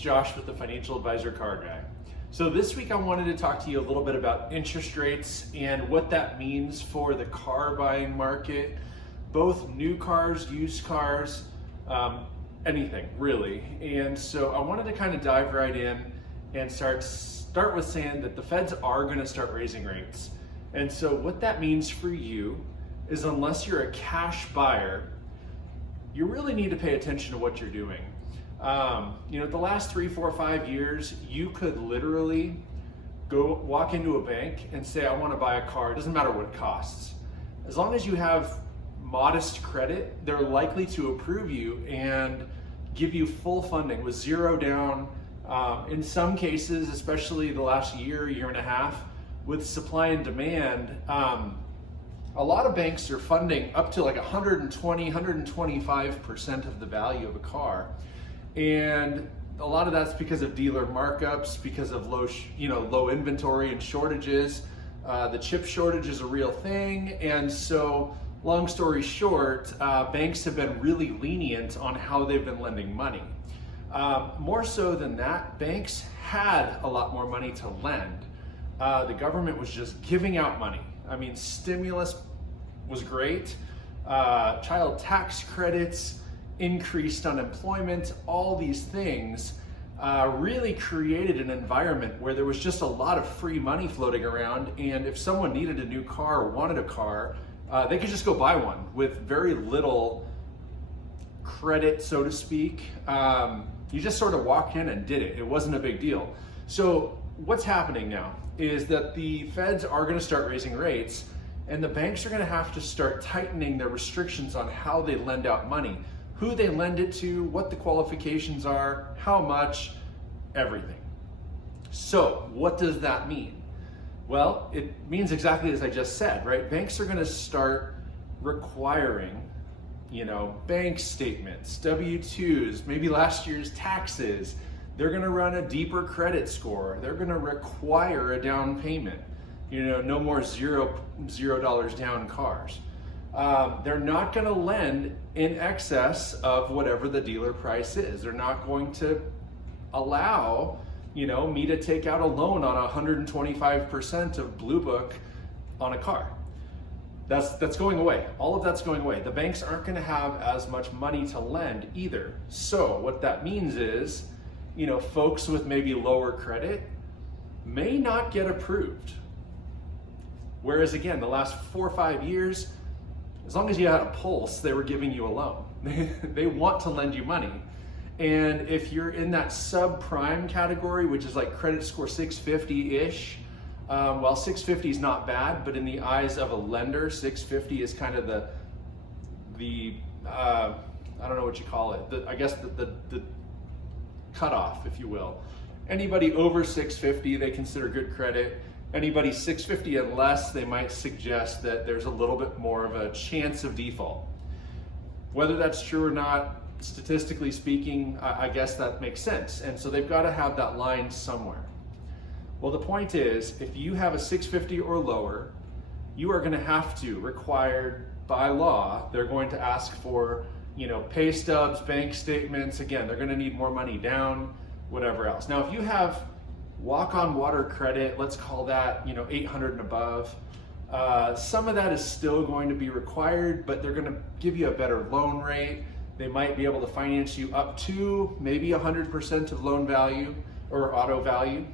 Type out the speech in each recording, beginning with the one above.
Josh with the Financial Advisor Car Guy. So this week I wanted to talk to you a little bit about interest rates and what that means for the car buying market, both new cars, used cars, anything really. And so I wanted to kind of dive right in and start with saying that the feds are going to start raising rates. And so what that means for you is, unless you're a cash buyer, you really need to pay attention to what you're doing. The last 3, 4, 5 years, you could literally go walk into a bank and say, I want to buy a car. It doesn't matter what it costs. As long as you have modest credit, they're likely to approve you and give you full funding with zero down. In some cases, especially the last year and a half, with supply and demand, a lot of banks are funding up to like 120, 125% of the value of a car. And a lot of that's because of dealer markups, because of low inventory and shortages. The chip shortage is a real thing. And so, long story short, banks have been really lenient on how they've been lending money. More so than that, banks had a lot more money to lend. The government was just giving out money. I mean, stimulus was great. Child tax credits, increased unemployment, all these things really created an environment where there was just a lot of free money floating around. And if someone needed a new car or wanted a car, they could just go buy one with very little credit, so to speak. You just sort of walked in and did it. It wasn't a big deal. So what's happening now is that the feds are going to start raising rates, and the banks are going to have to start tightening their restrictions on how they lend out money, who they lend it to, what the qualifications are, how much, everything. So what does that mean? Well, it means exactly as I just said, right? Banks are going to start requiring, bank statements, W-2s, maybe last year's taxes. They're going to run a deeper credit score. They're going to require a down payment. No more $0 down cars. They're not going to lend in excess of whatever the dealer price is. They're not going to allow, me to take out a loan on 125% of Blue Book on a car. That's going away. All of that's going away. The banks aren't going to have as much money to lend either. So what that means is, folks with maybe lower credit may not get approved. Whereas again, the last 4 or 5 years, as long as you had a pulse, they were giving you a loan. They want to lend you money. And if you're in that subprime category, which is like credit score 650-ish, well, 650 is not bad, but in the eyes of a lender, 650 is kind of the I don't know what you call it, the cutoff, if you will. Anybody over 650, they consider good credit. Anybody 650 and less, they might suggest that there's a little bit more of a chance of default. Whether that's true or not, statistically speaking, I guess that makes sense. And so they've got to have that line somewhere. Well, the point is, if you have a 650 or lower, you are going to have to, required by law, they're going to ask for, pay stubs, bank statements. Again, they're going to need more money down, whatever else. Now, if you have walk-on water credit, let's call that, 800 and above, some of that is still going to be required, but they're going to give you a better loan rate. They might be able to finance you up to maybe 100% of loan value or auto value.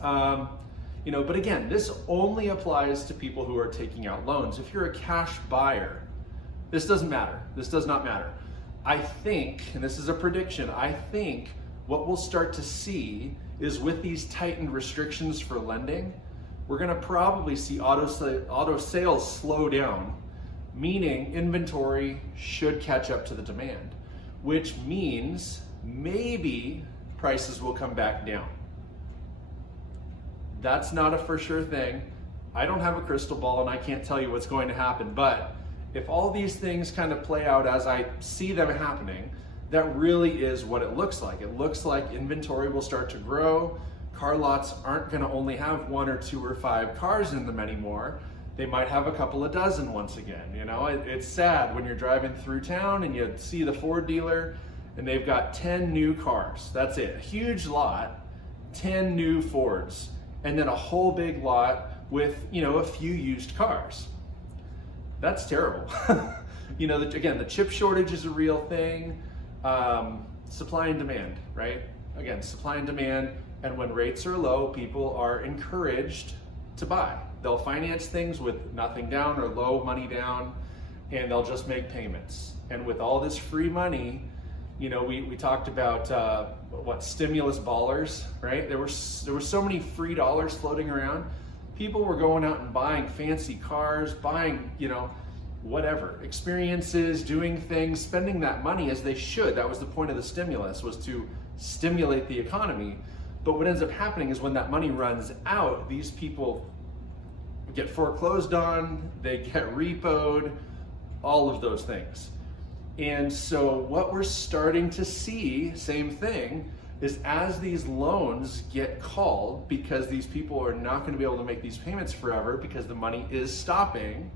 But again, this only applies to people who are taking out loans. If you're a cash buyer, this doesn't matter. This does not matter. I think, and this is a prediction, I think what we'll start to see is, with these tightened restrictions for lending, we're going to probably see auto sales slow down, meaning inventory should catch up to the demand, which means maybe prices will come back down. That's not a for sure thing. I don't have a crystal ball and I can't tell you what's going to happen, but if all these things kind of play out as I see them happening, that really is what it looks like. It looks like inventory will start to grow. Car lots aren't going to only have 1 or 2 or 5 cars in them anymore. They might have a couple of dozen once again. It's sad when you're driving through town and you see the Ford dealer and they've got 10 new cars. That's it, a huge lot, 10 new Fords, and then a whole big lot with, a few used cars. That's terrible. Again, the chip shortage is a real thing. Supply and demand, right? Again, supply and demand, and when rates are low, people are encouraged to buy. They'll finance things with nothing down or low money down, and they'll just make payments. And with all this free money, we talked about stimulus ballers, right? There were so many free dollars floating around. People were going out and buying fancy cars, buying, whatever, experiences, doing things, spending that money as they should. That was the point of the stimulus, was to stimulate the economy. But what ends up happening is when that money runs out, these people get foreclosed on, they get repoed, all of those things. And so what we're starting to see, same thing, is as these loans get called, because these people are not going to be able to make these payments forever because the money is stopping,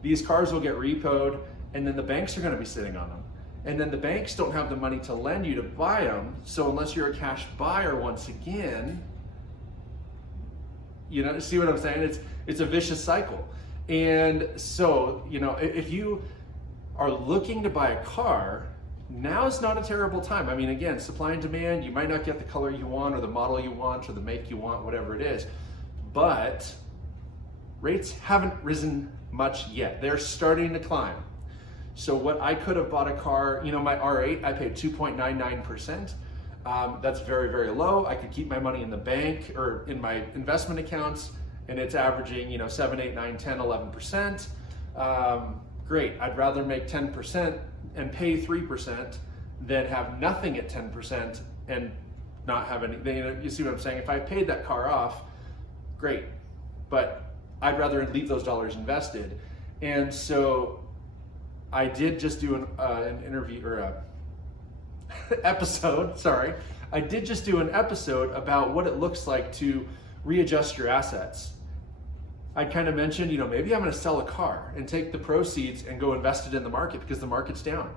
these cars will get repoed, and then the banks are going to be sitting on them. And then the banks don't have the money to lend you to buy them, so unless you're a cash buyer once again, see what I'm saying? It's a vicious cycle. And so, if you are looking to buy a car, now is not a terrible time. I mean, again, supply and demand, you might not get the color you want or the model you want or the make you want, whatever it is, but rates haven't risen much yet. They're starting to climb. So what I could have bought a car, my R8, I paid 2.99%. That's very, very low. I could keep my money in the bank or in my investment accounts, and it's averaging, 7, 8, 9, 10, 11%. Great. I'd rather make 10% and pay 3% than have nothing at 10% and not have any. You see what I'm saying? If I paid that car off, great. But I'd rather leave those dollars invested. And so I did just do an interview or a episode, sorry. I did just do an episode about what it looks like to readjust your assets. I kind of mentioned, maybe I'm going to sell a car and take the proceeds and go invest it in the market because the market's down.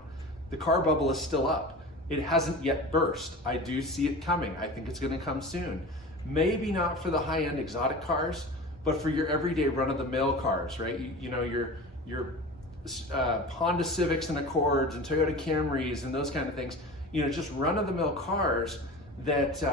The car bubble is still up. It hasn't yet burst. I do see it coming. I think it's going to come soon. Maybe not for the high-end exotic cars, but for your everyday run-of-the-mill cars, right? Your Honda Civics and Accords and Toyota Camrys and those kind of things. Just run-of-the-mill cars that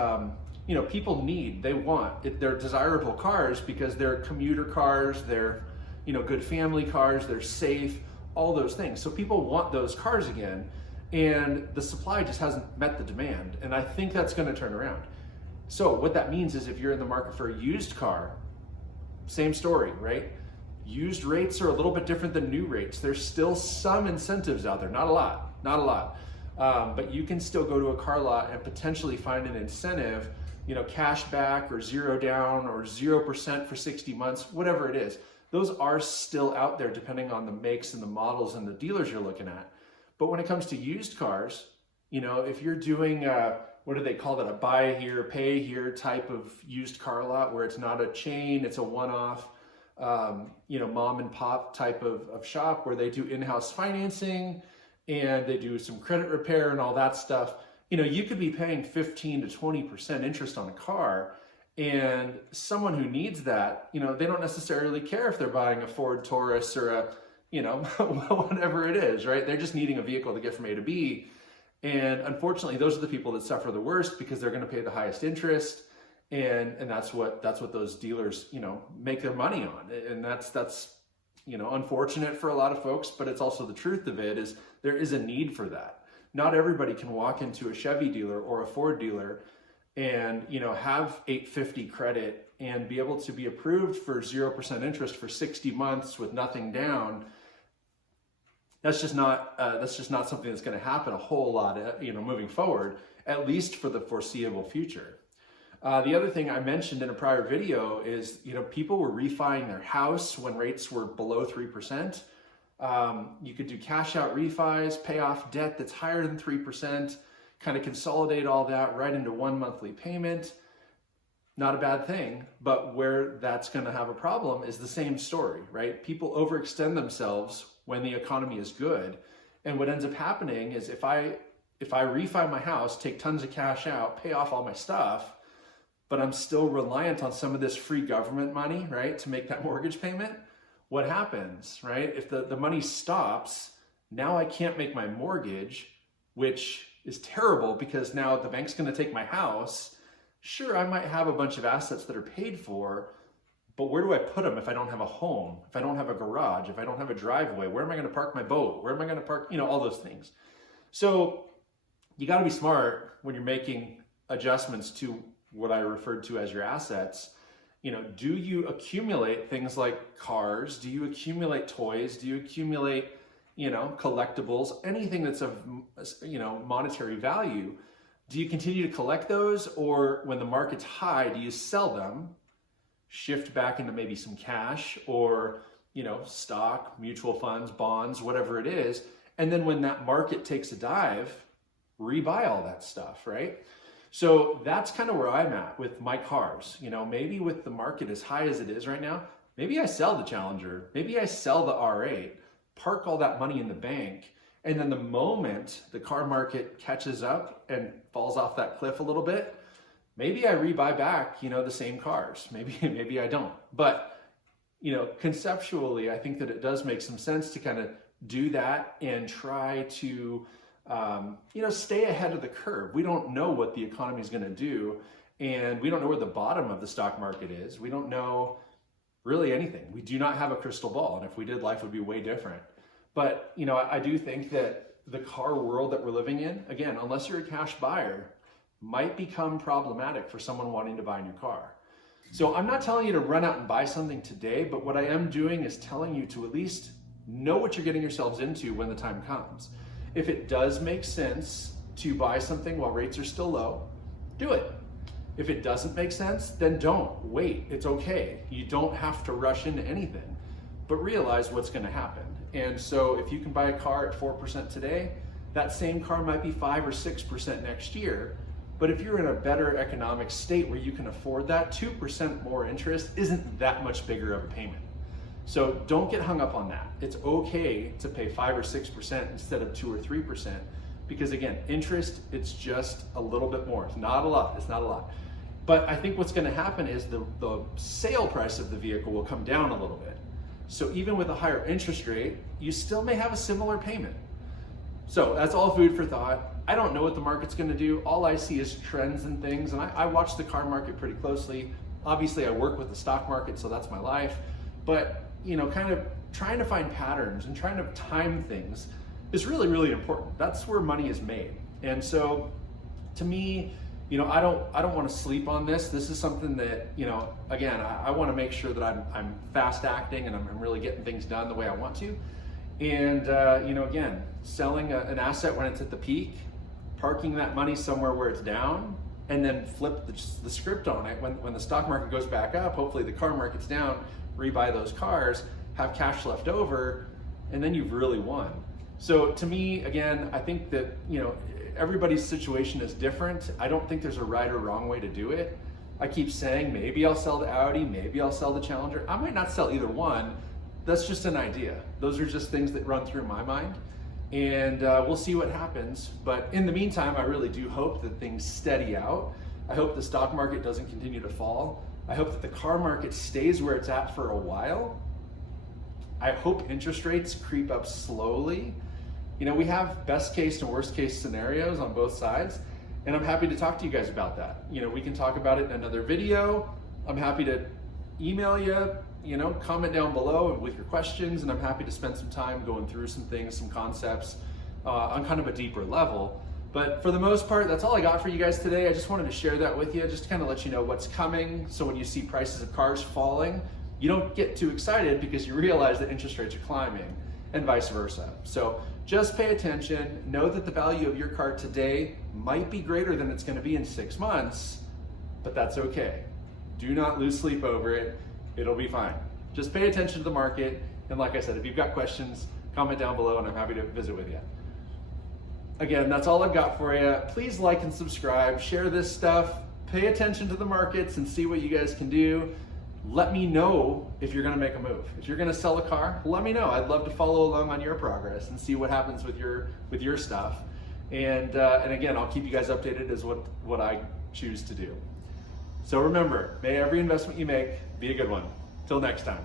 people need, they want. They're desirable cars because they're commuter cars, they're good family cars, they're safe, all those things. So people want those cars again, and the supply just hasn't met the demand, and I think that's going to turn around. So what that means is if you're in the market for a used car, same story, right? Used rates are a little bit different than new rates. There's still some incentives out there, not a lot. But you can still go to a car lot and potentially find an incentive, cash back or zero down or 0% for 60 months, whatever it is. Those are still out there depending on the makes and the models and the dealers you're looking at. But when it comes to used cars, if you're doing, what do they call that? A buy here, pay here type of used car lot where it's not a chain, it's a one-off, mom and pop type of shop where they do in-house financing and they do some credit repair and all that stuff. You could be paying 15 to 20% interest on a car, and someone who needs that, they don't necessarily care if they're buying a Ford Taurus or a, whatever it is, right? They're just needing a vehicle to get from A to B. And unfortunately, those are the people that suffer the worst because they're going to pay the highest interest. And that's what those dealers, make their money on. And that's unfortunate for a lot of folks, but it's also the truth of it is there is a need for that. Not everybody can walk into a Chevy dealer or a Ford dealer and, have 850 credit and be able to be approved for 0% interest for 60 months with nothing down. That's just not something that's going to happen a whole lot, moving forward, at least for the foreseeable future. The other thing I mentioned in a prior video is, people were refining their house when rates were below 3%. You could do cash out refis, pay off debt that's higher than 3%, kind of consolidate all that right into one monthly payment. Not a bad thing, but where that's going to have a problem is the same story, right? People overextend themselves when the economy is good. And what ends up happening is if I if I refi my house, take tons of cash out, pay off all my stuff, but I'm still reliant on some of this free government money, right, to make that mortgage payment, what happens, right? If the money stops, now I can't make my mortgage, which is terrible because now the bank's gonna take my house. Sure, I might have a bunch of assets that are paid for, but where do I put them if I don't have a home, if I don't have a garage, if I don't have a driveway? Where am I gonna park my boat? Where am I gonna park, all those things. So you gotta be smart when you're making adjustments to what I referred to as your assets. Do you accumulate things like cars? Do you accumulate toys? Do you accumulate, collectibles, anything that's of, monetary value? Do you continue to collect those, or when the market's high, do you sell them, shift back into maybe some cash or, stock, mutual funds, bonds, whatever it is, and then when that market takes a dive, rebuy all that stuff, right? So that's kind of where I'm at with my cars. Maybe with the market as high as it is right now, maybe I sell the Challenger, maybe I sell the R8, park all that money in the bank, and then the moment the car market catches up and falls off that cliff a little bit, maybe I rebuy back, the same cars. Maybe I don't. But, conceptually, I think that it does make some sense to kind of do that and try to stay ahead of the curve. We don't know what the economy is going to do, and we don't know where the bottom of the stock market is. We don't know really anything. We do not have a crystal ball, and if we did, life would be way different. But, I do think that the car world that we're living in, again, unless you're a cash buyer, might become problematic for someone wanting to buy a new car. So I'm not telling you to run out and buy something today, but what I am doing is telling you to at least know what you're getting yourselves into when the time comes. If it does make sense to buy something while rates are still low, do it. If it doesn't make sense, then don't. Wait, it's okay. You don't have to rush into anything, but realize what's gonna happen. And so if you can buy a car at 4% today, that same car might be 5 or 6% next year. But if you're in a better economic state where you can afford that, 2% more interest isn't that much bigger of a payment. So don't get hung up on that. It's okay to pay 5 or 6% instead of 2 or 3%, because again, interest, it's just a little bit more. It's not a lot. But I think what's gonna happen is the sale price of the vehicle will come down a little bit. So even with a higher interest rate, you still may have a similar payment. So that's all food for thought. I don't know what the market's gonna do. All I see is trends and things, and I watch the car market pretty closely. Obviously, I work with the stock market, so that's my life. But kind of trying to find patterns and trying to time things is really, really important. That's where money is made. And so to me, I don't want to sleep on this. This is something that, again, I want to make sure that I'm fast acting and I'm really getting things done the way I want to. And, again, selling an asset when it's at the peak, parking that money somewhere where it's down, and then flip the script on it. When the stock market goes back up, hopefully the car market's down, rebuy those cars, have cash left over, and then you've really won. So to me, again, I think that, everybody's situation is different. I don't think there's a right or wrong way to do it. I keep saying, maybe I'll sell the Audi, maybe I'll sell the Challenger. I might not sell either one. That's just an idea. Those are just things that run through my mind. And we'll see what happens. But in the meantime, I really do hope that things steady out. I hope the stock market doesn't continue to fall. I hope that the car market stays where it's at for a while. I hope interest rates creep up slowly. We have best case and worst case scenarios on both sides, and I'm happy to talk to you guys about that. We can talk about it in another video. I'm happy to email you, comment down below with your questions, and I'm happy to spend some time going through some things, some concepts on kind of a deeper level. But for the most part, that's all I got for you guys today. I just wanted to share that with you, just to kind of let you know what's coming. So when you see prices of cars falling, you don't get too excited because you realize that interest rates are climbing, and vice versa. So just pay attention. Know that the value of your car today might be greater than it's going to be in 6 months, but that's okay. Do not lose sleep over it. It'll be fine. Just pay attention to the market. And like I said, if you've got questions, comment down below and I'm happy to visit with you. Again, that's all I've got for you. Please like and subscribe, share this stuff, pay attention to the markets and see what you guys can do. Let me know if you're gonna make a move. If you're gonna sell a car, let me know. I'd love to follow along on your progress and see what happens with your stuff. And again, I'll keep you guys updated as what I choose to do. So remember, may every investment you make be a good one. Till next time.